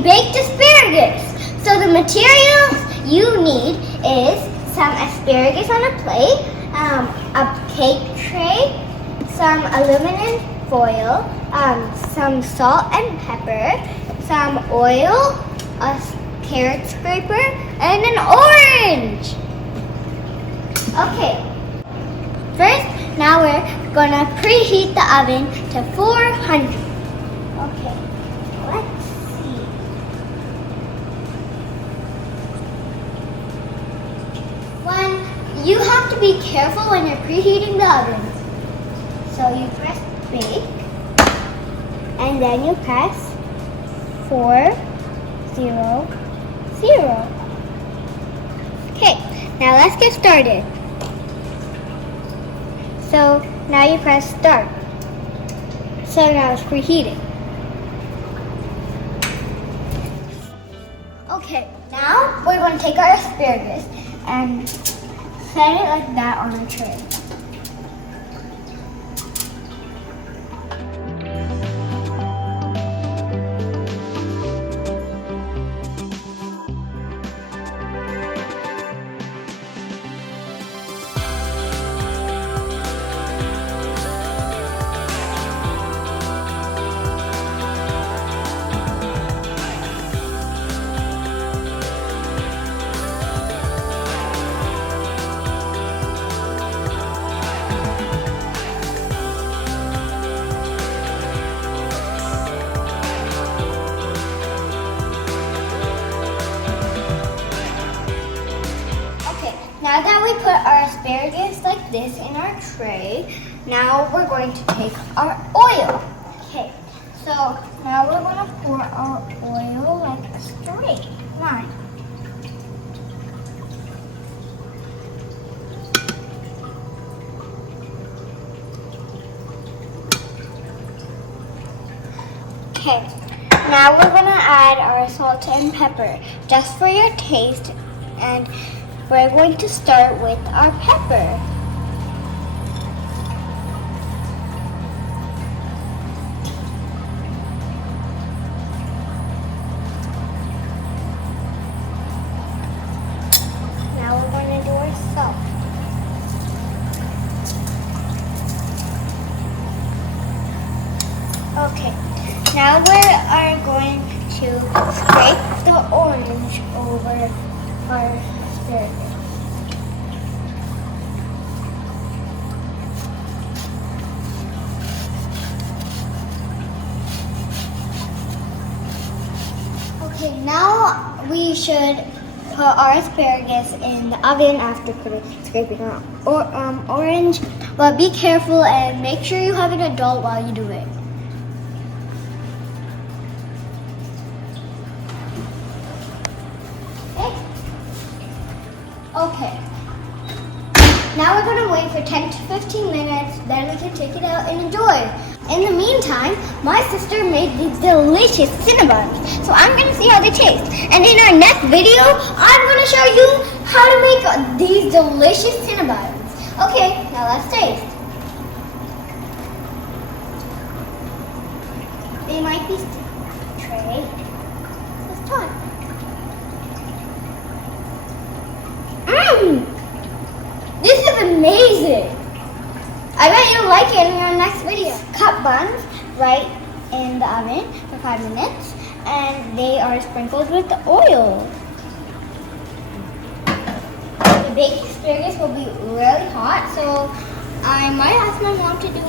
making baked asparagus. So the materials you need is some asparagus on a plate, a cake tray, some aluminum foil, some salt and pepper, some oil, a carrot scraper, and an orange. Okay, first, now we're gonna preheat the oven to 400. Okay, let's see. You have to be careful when you're preheating the oven. So you press bake, and then you press 400. Okay, now let's get started. So now you press start. So now it's preheating. Okay, now we're going to take our asparagus and set it like that on a tray. Now that we put our asparagus like this in our tray, now we're going to take our oil. Okay, so now we're going to pour our oil like a straight line. Okay, now we're going to add our salt and pepper just for your taste, and we're going to start with our pepper. Now we're going to do our salt. Okay, now we are going to scrape the orange over our asparagus. Okay, now we should put our asparagus in the oven after scraping our orange. But be careful and make sure you have an adult while you do it. Okay. Now we're going to wait for 10 to 15 minutes, then we can take it out and enjoy. In the meantime, my sister made these delicious Cinnabons, so I'm going to see how they taste. And in our next video, I'm going to show you how to make these delicious Cinnabons. Okay, now let's taste. They might be tray. Let's try. This is amazing! I bet you'll like it in our next video. Cut buns right in the oven for 5 minutes, and they are sprinkled with the oil. The baked asparagus will be really hot, so I might ask my mom to do